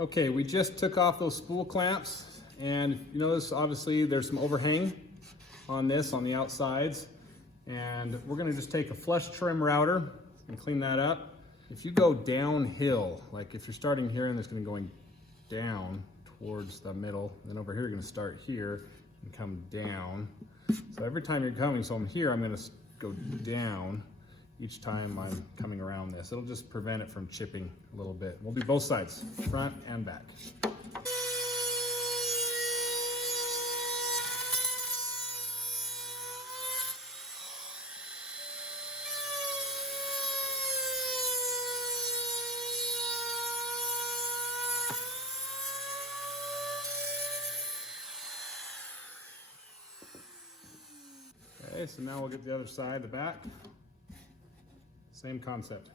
Okay, we just took off those spool clamps, and you notice obviously there's some overhang on this on the outsides, and we're gonna just take a flush trim router and clean that up. If you go downhill, like if you're starting here and it's gonna go down towards the middle, then over here you're gonna start here and come down. So every time you're coming, so I'm here, I'm gonna go down each time I'm coming around this. It'll just prevent it from chipping a little bit. We'll do both sides, front and back. Okay, so now we'll get the other side, the back. Same concept.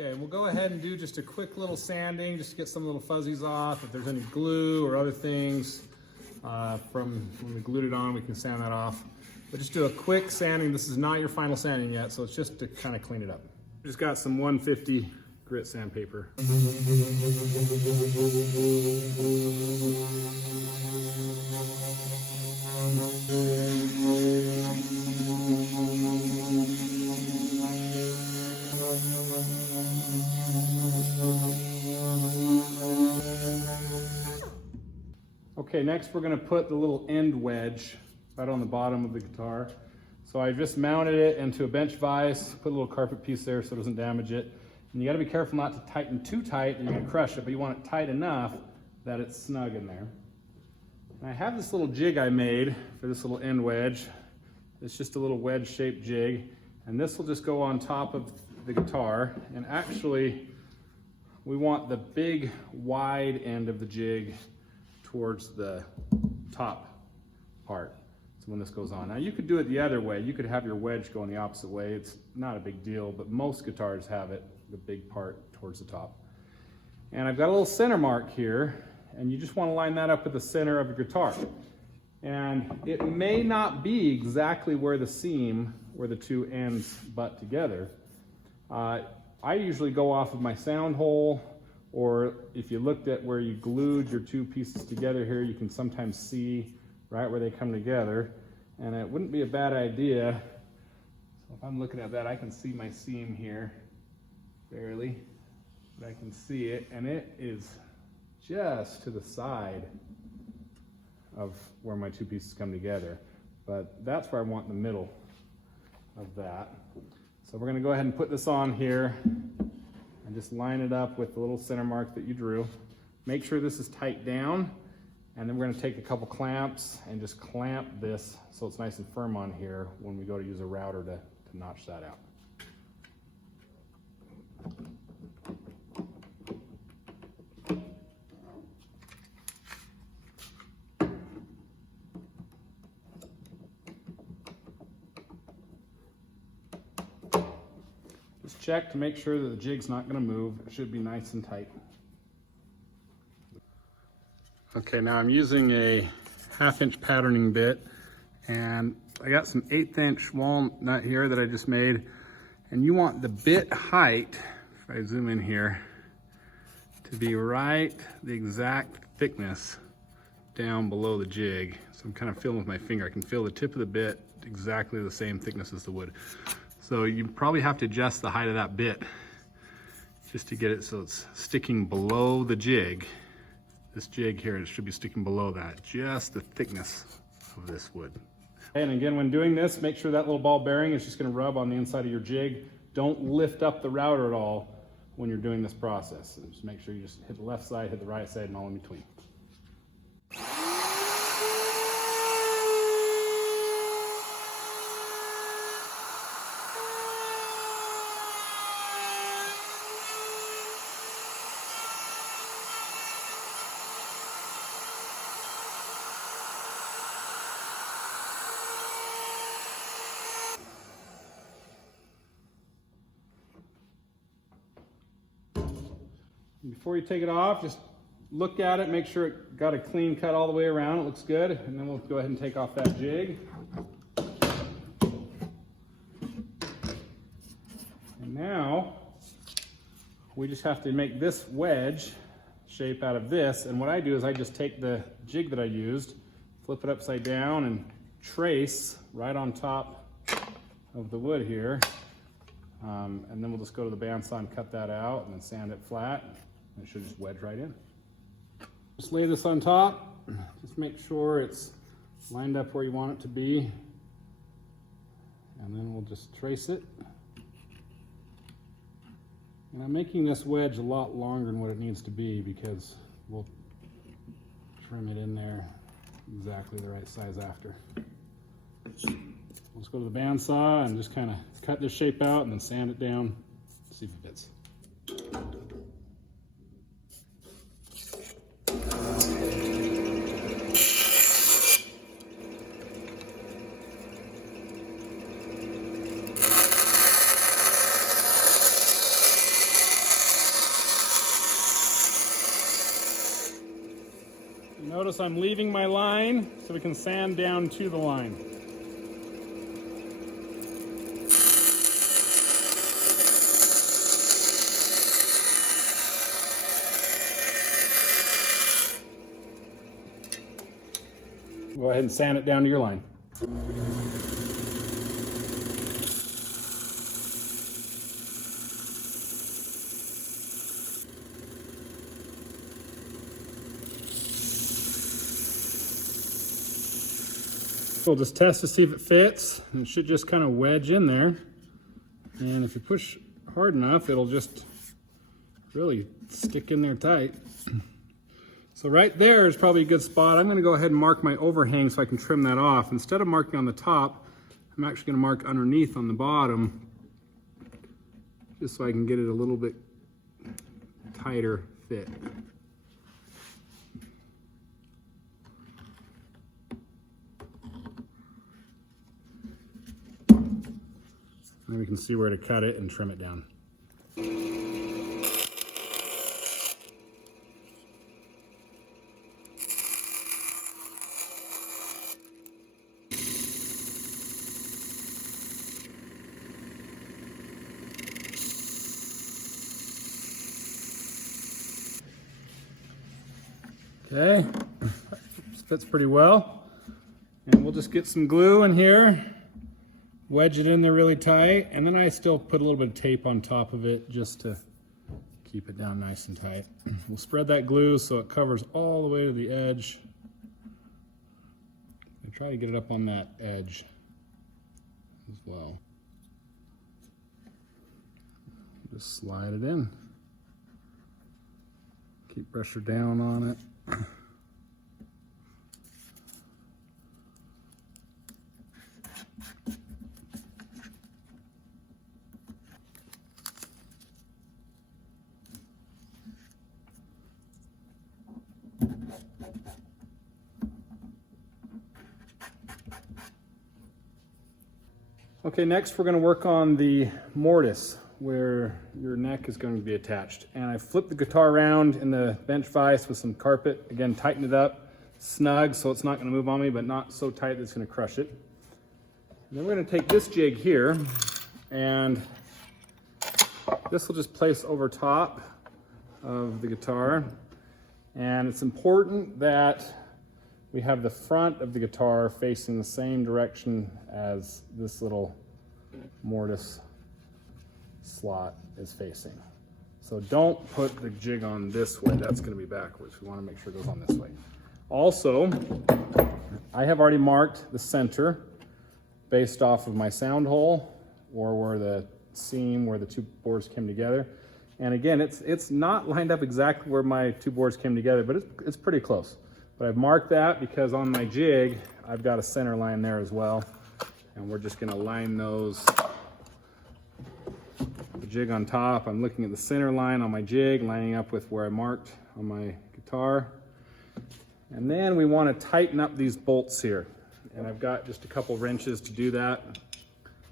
Okay, we'll go ahead and do just a quick little sanding just to get some little fuzzies off. If there's any glue or other things from when we glued it on, we can sand that off. But just do a quick sanding. This is not your final sanding yet, so it's just to kind of clean it up. Just got some 150 grit sandpaper. Okay, next we're gonna put the little end wedge right on the bottom of the guitar. So I just mounted it into a bench vise, put a little carpet piece there so it doesn't damage it. And you gotta be careful not to tighten too tight or you're gonna crush it, but you want it tight enough that it's snug in there. And I have this little jig I made for this little end wedge. It's just a little wedge shaped jig. And this will just go on top of the guitar. And actually, we want the big wide end of the jig towards the top part. So when this goes on. Now you could do it the other way. You could have your wedge going the opposite way. It's not a big deal, but most guitars have it, the big part towards the top. And I've got a little center mark here, and you just want to line that up with the center of your guitar. And it may not be exactly where the seam, where the two ends butt together. I usually go off of my sound hole, or if you looked at where you glued your two pieces together here, you can sometimes see right where they come together. And it wouldn't be a bad idea. So if I'm looking at that, I can see my seam here, barely, but I can see it, and it is just to the side of where my two pieces come together. But that's where I want the middle of that. So we're gonna go ahead and put this on here and just line it up with the little center mark that you drew. Make sure this is tight down, and then we're gonna take a couple clamps and just clamp this so it's nice and firm on here when we go to use a router to notch that out. Just check to make sure that the jig's not gonna move. It should be nice and tight. Okay, now I'm using a 1/2-inch patterning bit, and I got some 1/8 inch walnut here that I just made. And you want the bit height, if I zoom in here, to be right the exact thickness down below the jig. So I'm kind of feeling with my finger. I can feel the tip of the bit exactly the same thickness as the wood. So you probably have to adjust the height of that bit just to get it so it's sticking below the jig. This jig here, it should be sticking below that, just the thickness of this wood. And again, when doing this, make sure that little ball bearing is just gonna rub on the inside of your jig. Don't lift up the router at all when you're doing this process. So just make sure you just hit the left side, hit the right side, and all in between. Before you take it off, just look at it, make sure it got a clean cut all the way around, it looks good, and then we'll go ahead and take off that jig. And now, we just have to make this wedge shape out of this, and what I do is I just take the jig that I used, flip it upside down, and trace right on top of the wood here. And then we'll just go to the bandsaw and cut that out and then sand it flat, and it should just wedge right in. Just lay this on top, just make sure it's lined up where you want it to be, and then we'll just trace it. And I'm making this wedge a lot longer than what it needs to be because we'll trim it in there exactly the right size after. Let's go to the bandsaw and just kind of cut this shape out and then sand it down, see if it fits. Notice I'm leaving my line so we can sand down to the line. Go ahead and sand it down to your line. We'll just test to see if it fits. It should just kind of wedge in there. And if you push hard enough, it'll just really stick in there tight. So right there is probably a good spot. I'm going to go ahead and mark my overhang so I can trim that off. Instead of marking on the top, I'm actually going to mark underneath on the bottom, just so I can get it a little bit tighter fit. And we can see where to cut it and trim it down. Okay, this fits pretty well. And we'll just get some glue in here, wedge it in there really tight, and then I still put a little bit of tape on top of it just to keep it down nice and tight. We'll spread that glue so it covers all the way to the edge. And try to get it up on that edge as well. Just slide it in. Keep pressure down on it. Okay, next we're going to work on the mortise where your neck is going to be attached. And I flipped the guitar around in the bench vise with some carpet. Again, tighten it up, snug so it's not going to move on me, but not so tight that it's going to crush it. And then we're going to take this jig here, and this will just place over top of the guitar. And it's important that we have the front of the guitar facing the same direction as this little mortise slot is facing. So don't put the jig on this way, that's going to be backwards. We want to make sure it goes on this way. Also, I have already marked the center based off of my sound hole or where the seam where the two boards came together. And again, it's not lined up exactly where my two boards came together, but it's pretty close. But I've marked that because on my jig, I've got a center line there as well. And we're just going to line those. The jig on top, I'm looking at the center line on my jig, lining up with where I marked on my guitar. And then we want to tighten up these bolts here. And I've got just a couple wrenches to do that.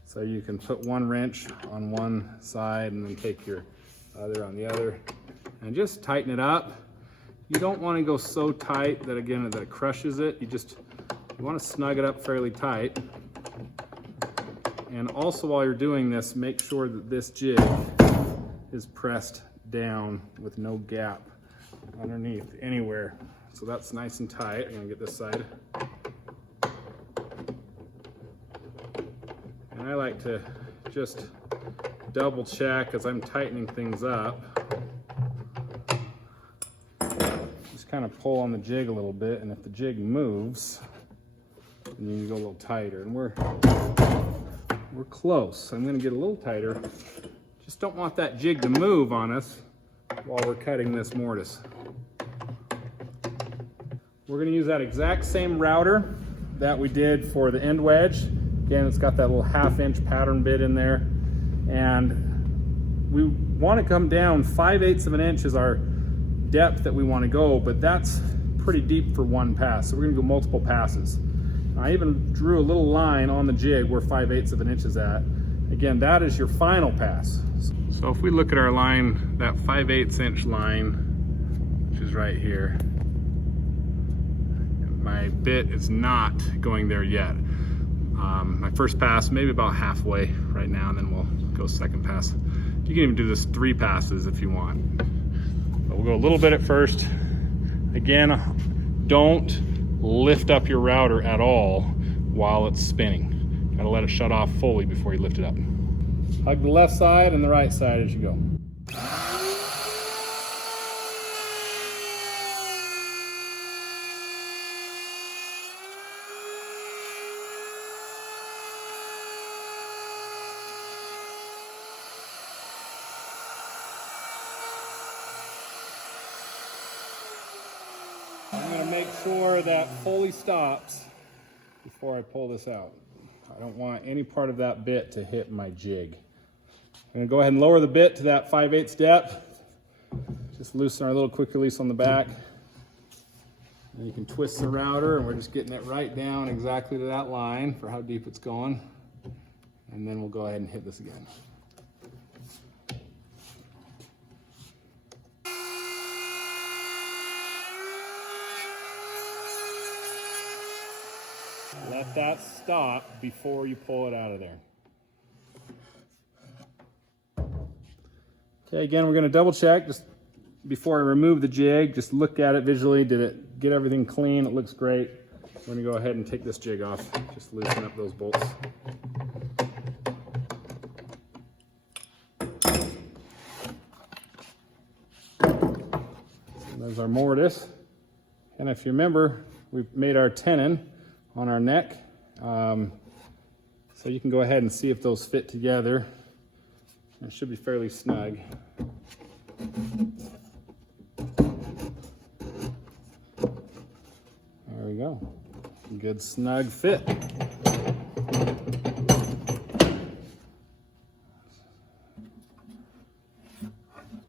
So you can put one wrench on one side and then take your other on the other. and just tighten it up. You don't want to go so tight that again that it crushes it. You want to snug it up fairly tight. And also while you're doing this, make sure that this jig is pressed down with no gap underneath anywhere. So that's nice and tight. I'm gonna get this side. And I like to just double check as I'm tightening things up. Just kind of pull on the jig a little bit, and if the jig moves, then you can go a little tighter. And we're close. I'm gonna get a little tighter. Just don't want that jig to move on us while we're cutting this mortise. We're gonna use that exact same router that we did for the end wedge. Again, it's got that little 1/2 inch pattern bit in there. And we wanna come down 5/8 of an inch is our depth that we wanna go, but that's pretty deep for one pass. So we're gonna go multiple passes. I even drew a little line on the jig where 5/8 of an inch is at. Again, that is your final pass. So if we look at our line, that 5/8 inch line, which is right here, my bit is not going there yet. My first pass, maybe about halfway right now, and then we'll go second pass. You can even do this 3 passes if you want. But we'll go a little bit at first. Again, don't lift up your router at all while it's spinning. Gotta let it shut off fully before you lift it up. Hug the left side and the right side as you go. I'm going to make sure that fully stops before I pull this out. I don't want any part of that bit to hit my jig. I'm going to go ahead and lower the bit to that 5/8 depth. Just loosen our little quick release on the back. And you can twist the router, and we're just getting it right down exactly to that line for how deep it's going. And then we'll go ahead and hit this again. Let that stop before you pull it out of there. Okay, again, we're going to double check just before I remove the jig. Just look at it visually. Did it get everything clean? It looks great. We're going to go ahead and take this jig off. Just loosen up those bolts. So there's our mortise. And if you remember, we've made our tenon on our neck. So you can go ahead and see if those fit together. It should be fairly snug. There we go. Good snug fit.